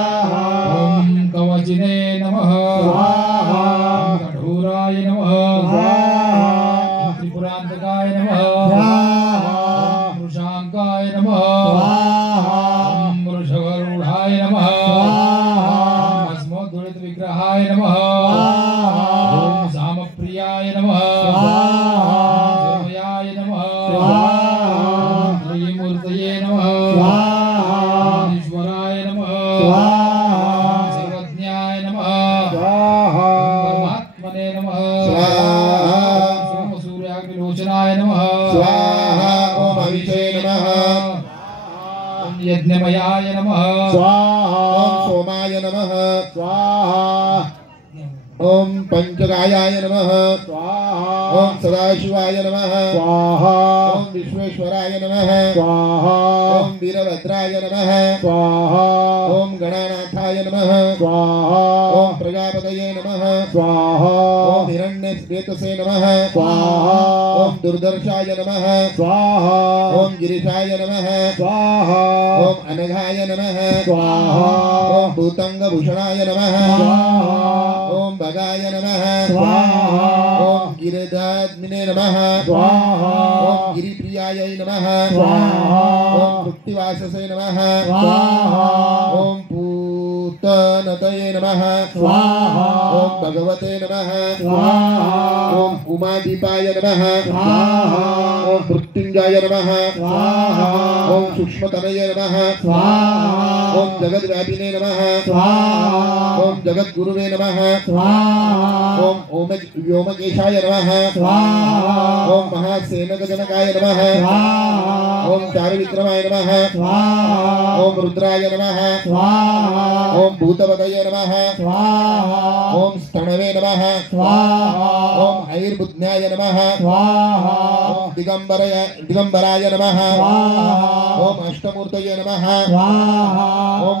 ओम कवचिने नमः स्वाहा कठोराय नमः स्वाहा त्रिपुरांतकाय नमः स्वाहा वृषांकाय नमः स्वाहा वृषगरूढ़ाय नमः स्वाहा भस्मोद्गलित विग्रहाय नमः स्वाहा ओम सामप्रियाय नमः स्वाहा जययाय नमः स्वाहा त्रयीमूर्तये नमः स्वाहा ईश्वराय नमः सर्वज्ञाय नमः परमात्मने नमः सोम सूर्याग्निलोचनाय नमः ओम अभिषे नमः ओम यज्ञमयाय नमः ओम सोमाय नमः ओम पंचकायाय नमः ओम सदाशिवाय नमः ओम विश्वेश्वराय नमः ओम वीरभद्राय नमः ओम गणानाथाय नमः ओम प्रजापतये नमः ओम हिरण्यश्वेतसे नमः ओम दुर्दर्शाय नमः ओम गिरिशाय नमः ओम अनघाय नमः ओम भूतंगभूषणाय नमः ओम भगाय नमः ओम गिरिधात्मिने नमः ओम गिरिप्रियाय नमः ओम भुक्तिवाससे नमः ओम पूतनतये नमः ओम भगवते नमः ओम उमादीपाय नमः ओम मृत्युंजय नमः ओम सूक्ष्मतनये नमः ओम जगद्व्यापिने नमः ओम जगद्गुरुवे नमः ओम व्योमकेशाय नमः ओम महासेनकजनकाय नमः ओम चारुविक्रमाय नमः ओम रुद्राय नमः ओम भूतपतये नमः ओम स्तणवे नमः ओम ऐर्बुध्न्याय नमः ओम दिगंबराय नमः ओम अष्टमूर्तये नमः ओम